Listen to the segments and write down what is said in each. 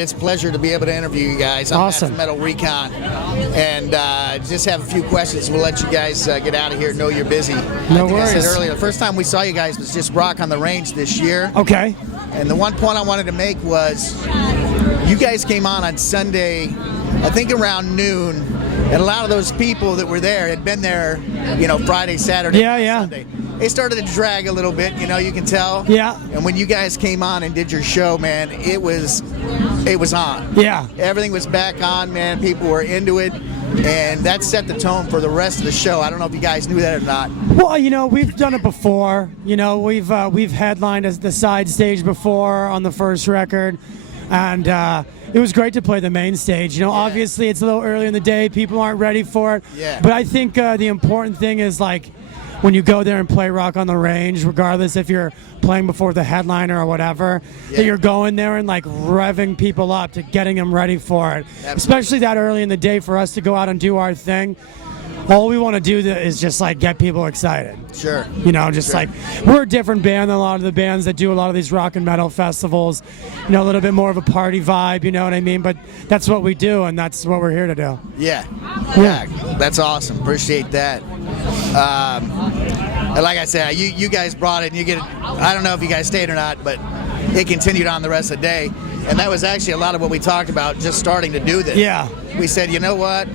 It's a pleasure to be able to interview you guys. I'm Awesome. Matt from Metal Recon, and just have a few questions. We'll let you guys get out of here. Know you're busy. No I worries. said earlier, the first time we saw you guys was just Rock on the Range this year. Okay. And the one point I wanted to make was you guys came on Sunday, I think around noon, and a lot of those people that were there had been there, Friday, Saturday, Sunday. They started to drag a little bit, you can tell. Yeah. And when you guys came on and did your show, man, it was on. Yeah. Everything was back on, man. People were into it, and that set the tone for the rest of the show. I don't know if you guys knew that or not. Well, we've done it before. We've headlined as the side stage before on the first record, and it was great to play the main stage. Obviously it's a little early in the day. People aren't ready for it. Yeah. But I think the important thing is when you go there and play Rock on the Range, regardless if you're playing before the headliner or whatever, that you're going there and revving people up to getting them ready for it. Absolutely. Especially that early in the day for us to go out and do our thing. All we want to do is just get people excited. Sure. We're a different band than a lot of the bands that do a lot of these rock and metal festivals. A little bit more of a party vibe, you know what I mean? But that's what we do, and that's what we're here to do. Yeah. Yeah. That's awesome. Appreciate that. And like I said, you guys brought it, and I don't know if you guys stayed or not, but it continued on the rest of the day. And that was actually a lot of what we talked about just starting to do this. Yeah. We said, you know what?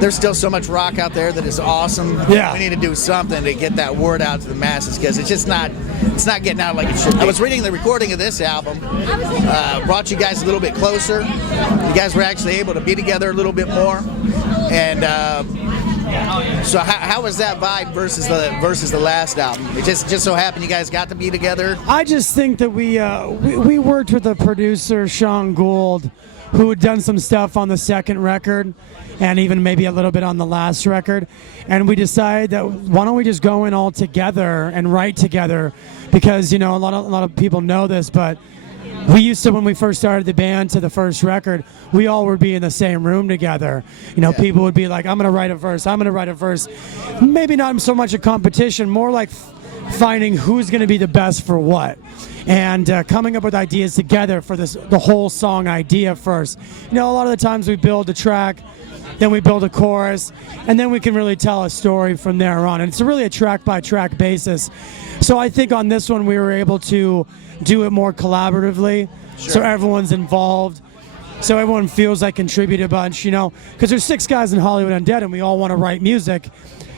There's still so much rock out there that is awesome. Yeah. We need to do something to get that word out to the masses, because it's not getting out like it should be. I was reading the recording of this album, brought you guys a little bit closer. You guys were actually able to be together a little bit more. And so how was that vibe versus the last album? It just so happened you guys got to be together? I just think that we worked with a producer, Sean Gould, who had done some stuff on the second record and even maybe a little bit on the last record. And we decided that why don't we just go in all together and write together, because, a lot of people know this, but we used to, when we first started the band to the first record, we all would be in the same room together. People would be like, I'm going to write a verse, I'm going to write a verse. Maybe not so much a competition, more like finding who's going to be the best for what. And coming up with ideas together for the whole song idea first. A lot of the times we build a track, then we build a chorus, and then we can really tell a story from there on. And it's really a track-by-track basis. So I think on this one we were able to do it more collaboratively, so everyone's involved, so everyone feels like contribute a bunch, because there's 6 guys in Hollywood Undead and we all want to write music.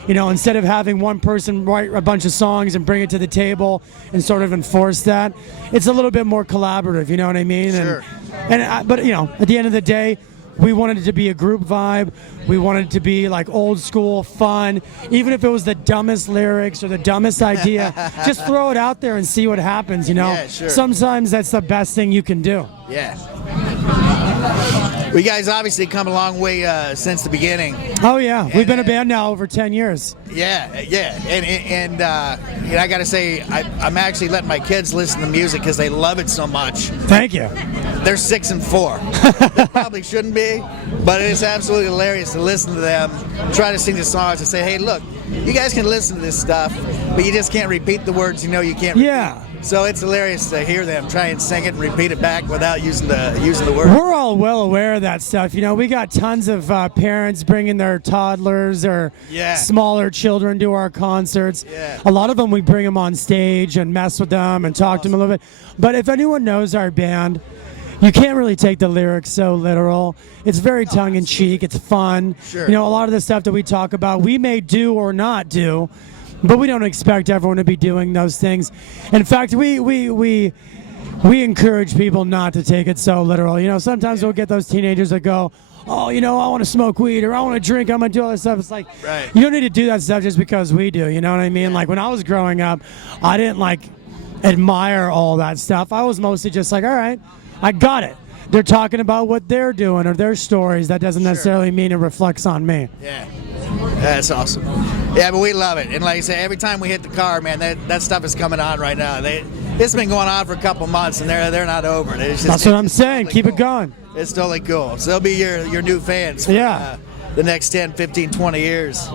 Instead of having one person write a bunch of songs and bring it to the table and sort of enforce that, it's a little bit more collaborative, you know what I mean? Sure. But at the end of the day, we wanted it to be a group vibe. We wanted it to be old school, fun. Even if it was the dumbest lyrics or the dumbest idea, just throw it out there and see what happens, Yeah, sure. Sometimes that's the best thing you can do. Yeah. Well, you guys obviously come a long way since the beginning. Oh, yeah. We've been a band now over 10 years. Yeah. And I got to say, I'm actually letting my kids listen to music because they love it so much. Thank you. They're 6 and 4. They probably shouldn't be, but it is absolutely hilarious to listen to them, try to sing the songs and say, hey, look, you guys can listen to this stuff, but you just can't repeat the words you can't repeat. Yeah. So it's hilarious to hear them try and sing it and repeat it back without using the words. We're all well aware of that stuff. We got tons of parents bringing their toddlers or smaller children to our concerts. Yeah. A lot of them, we bring them on stage and mess with them and talk to them a little bit. But if anyone knows our band, you can't really take the lyrics so literal. It's very tongue-in-cheek. It's fun. Sure. A lot of the stuff that we talk about, we may do or not do, but we don't expect everyone to be doing those things. In fact, we encourage people not to take it so literal. Sometimes we'll get those teenagers that go, oh, I want to smoke weed, or I want to drink, I'm going to do all this stuff. It's like, right. You don't need to do that stuff just because we do. You know what I mean? Yeah. When I was growing up, I didn't admire all that stuff. I was mostly just all right, I got it. They're talking about what they're doing or their stories. That doesn't necessarily mean it reflects on me. Yeah. That's awesome. Yeah, but we love it. And like I say, every time we hit the car, man, that stuff is coming on right now. It's been going on for a couple months, and they're not over it. That's what I'm saying. Totally Keep cool. it going. It's totally cool. So they'll be your new fans. Yeah. the next 10, 15, 20 years.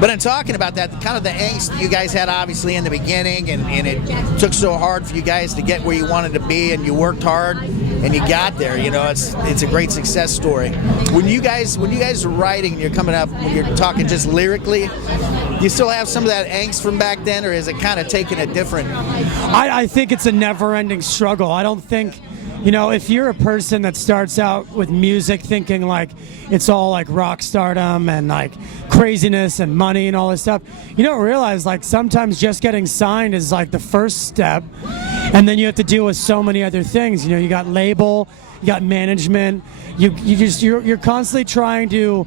But in talking about that, kind of the angst that you guys had obviously in the beginning, and it took so hard for you guys to get where you wanted to be, and you worked hard and you got there. You know, it's a great success story. When you guys are writing and you're coming up, when you're talking just lyrically, do you still have some of that angst from back then, or is it kind of taking a different? I think it's a never-ending struggle. I don't think, you know, if you're a person that starts out with music thinking like it's all like rock stardom and like craziness and money and all this stuff, you don't realize like sometimes just getting signed is like the first step, and then you have to deal with so many other things. You know, you got label, you got management, you're constantly trying to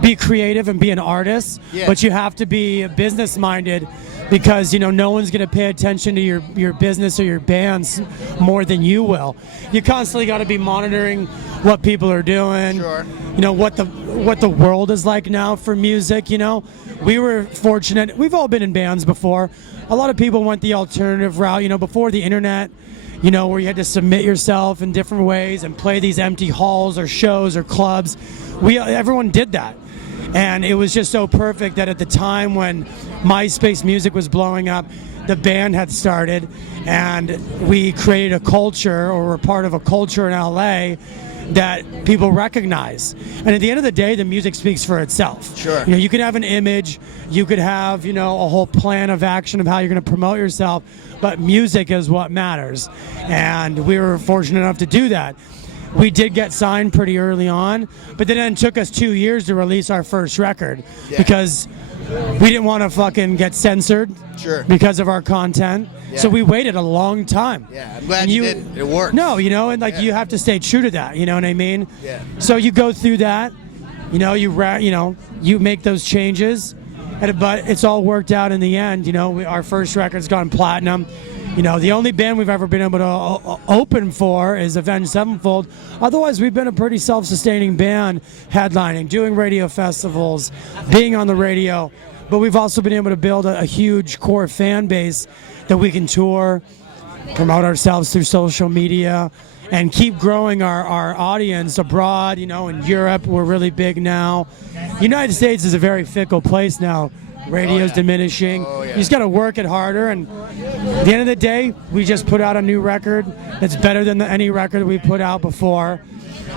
be creative and be an artist, yeah. But you have to be business minded, because you know no one's going to pay attention to your business or your bands more than you will. You constantly got to be monitoring what people are doing. Sure. You know what the world is like now for music. You know, we were fortunate. We've all been in bands before. A lot of people went the alternative route. You know, before the internet. You know, where you had to submit yourself in different ways and play these empty halls or shows or clubs. Everyone did that. And it was just so perfect that at the time when MySpace music was blowing up, the band had started, and we created a culture, or were part of a culture in LA that people recognize. And at the end of the day, the music speaks for itself. Sure. You know, you could have an image, you could have, you know, a whole plan of action of how you're going to promote yourself, but music is what matters. And we were fortunate enough to do that. We did get signed pretty early on, but then it took us 2 years to release our first record, because we didn't want to fucking get censored. Sure. Because of our content. Yeah. So we waited a long time. Yeah, I'm glad you did. It worked. No, you know, and like you have to stay true to that. You know what I mean? Yeah. So you go through that. You know, you make those changes, but it's all worked out in the end. You know, our first record's gone platinum. You know, the only band we've ever been able to open for is Avenged Sevenfold. Otherwise, we've been a pretty self-sustaining band, headlining, doing radio festivals, being on the radio. But we've also been able to build a huge core fan base that we can tour, promote ourselves through social media, and keep growing our audience abroad. You know, in Europe, we're really big now. United States is a very fickle place now. Radio's diminishing. You just got to work it harder, and at the end of the day, we just put out a new record that's better than any record we put out before.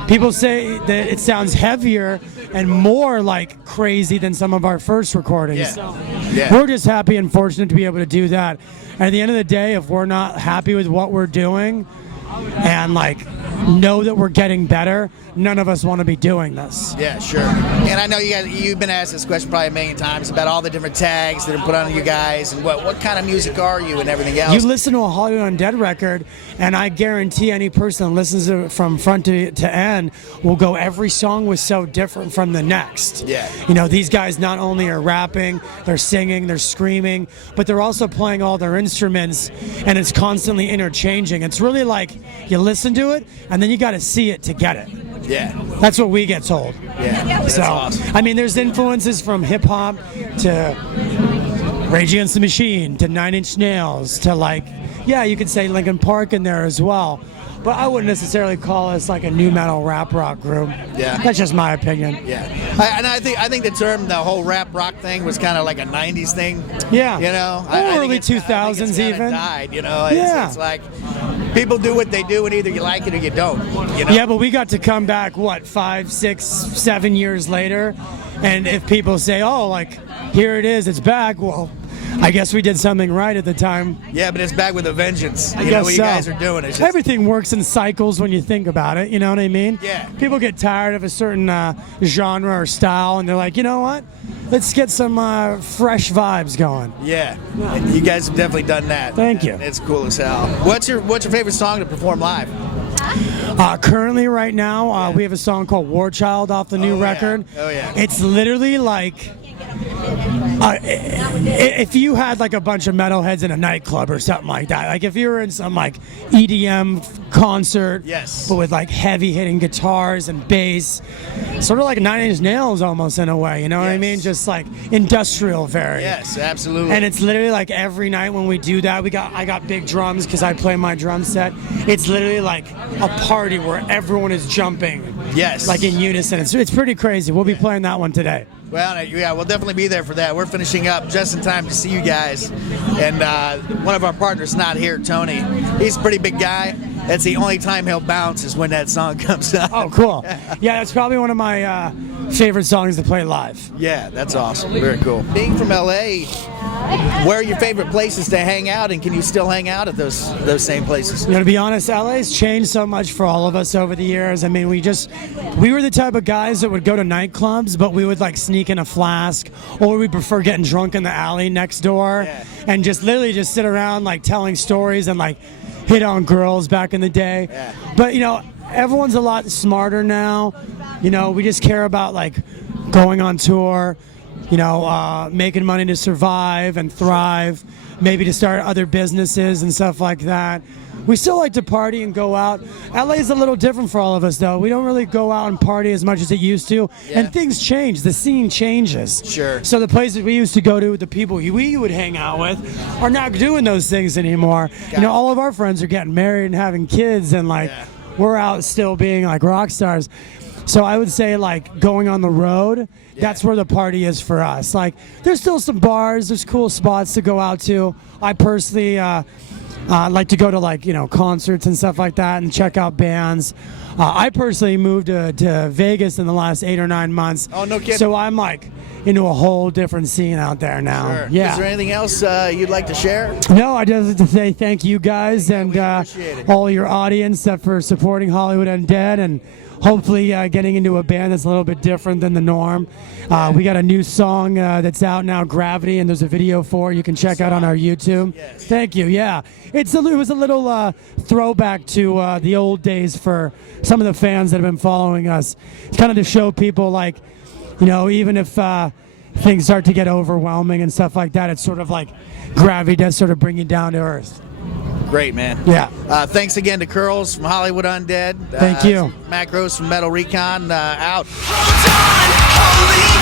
People say that it sounds heavier and more like crazy than some of our first recordings. Yeah. We're just happy and fortunate to be able to do that. And at the end of the day, if we're not happy with what we're doing and like know that we're getting better, none of us want to be doing this. Yeah, sure. And I know you've been asked this question probably a million times about all the different tags that are put on you guys, and what kind of music are you and everything else. You listen to a Hollywood Undead record, and I guarantee any person that listens to it from front to end will go, every song was so different from the next. Yeah. You know, these guys not only are rapping, they're singing, they're screaming, but they're also playing all their instruments, and it's constantly interchanging. It's really like you listen to it, and then you got to see it to get it. Yeah. That's what we get told. Yeah. That's so, awesome. I mean, there's influences from hip-hop to Rage Against the Machine to Nine Inch Nails to, like, yeah, you could say Linkin Park in there as well. But I wouldn't necessarily call us like a new metal rap rock group. Yeah. That's just my opinion. Yeah. I think the term, the whole rap rock thing was kind of like a 90s thing. Yeah. You know? Early 2000s even. Died, you know? Yeah. It's like people do what they do, and either you like it or you don't. You know? Yeah, but we got to come back, 5, 6, 7 years later, and if people say, oh, like, here it is, it's back, well, I guess we did something right at the time. Yeah, but it's back with a vengeance. I You know guess what you so. guys are doing. It's just, Everything works in cycles when you think about it, you know what I mean? Yeah. People get tired of a certain genre or style, and they're like, you know what? Let's get some fresh vibes going. yeah. And you guys have definitely done that. Thank you. It's cool as hell. What's your favorite song to perform live? Currently, right now, we have a song called War Child off the new record. Oh, yeah. It's literally like If you had like a bunch of metalheads in a nightclub or something like that, like if you were in some like EDM concert, yes, but with like heavy hitting guitars and bass, sort of like Nine Inch Nails almost in a way, you know what I mean? Just like industrial very. Yes, absolutely. And it's literally like every night when we do that, I got big drums because I play my drum set. It's literally like a party where everyone is jumping. Yes. Like in unison. It's pretty crazy. We'll be playing that one today. Well, yeah, we'll definitely be there for that. We're finishing up just in time to see you guys. And one of our partners not here, Tony. He's a pretty big guy. That's the only time he'll bounce is when that song comes up. Oh, cool. Yeah, that's probably one of my favorite songs to play live. Yeah, that's awesome. Very cool. Being from LA, where are your favorite places to hang out, and can you still hang out at those same places? You know, to be honest, LA's changed so much for all of us over the years. I mean, we were the type of guys that would go to nightclubs, but we would like sneak in a flask, or we'd prefer getting drunk in the alley next door and just literally just sit around like telling stories and like hit on girls back in the day. Yeah. But, you know, everyone's a lot smarter now. You know, we just care about like going on tour, you know, making money to survive and thrive, maybe to start other businesses and stuff like that. We still like to party and go out. LA is a little different for all of us, though. We don't really go out and party as much as it used to. Yeah. And things change. The scene changes. Sure. So the places we used to go to, the people we would hang out with, are not doing those things anymore. You know, all of our friends are getting married and having kids, and like we're out still being like rock stars. So I would say like going on the road, that's where the party is for us. Like there's still some bars, there's cool spots to go out to. I personally like to go to like, you know, concerts and stuff like that and check out bands. I personally moved to Vegas in the last 8 or 9 months. Oh, no kidding. So I'm like into a whole different scene out there now. Sure. Yeah. Is there anything else you'd like to share? No, I just like to say thank you guys and appreciate it. all your audience for supporting Hollywood Undead and hopefully getting into a band that's a little bit different than the norm. We got a new song that's out now, Gravity, and there's a video for it you can check out on our YouTube. Yes. Thank you. Yeah, it was a little throwback to the old days for some of the fans that have been following us. It's kind of to show people, like, you know, even if things start to get overwhelming and stuff like that, it's sort of like Gravity does sort of bring you down to earth. Great, man. Yeah. Thanks again to Kurlzz from Hollywood Undead. Thank you. Macros from Metal Recon. Out. Hold on, holy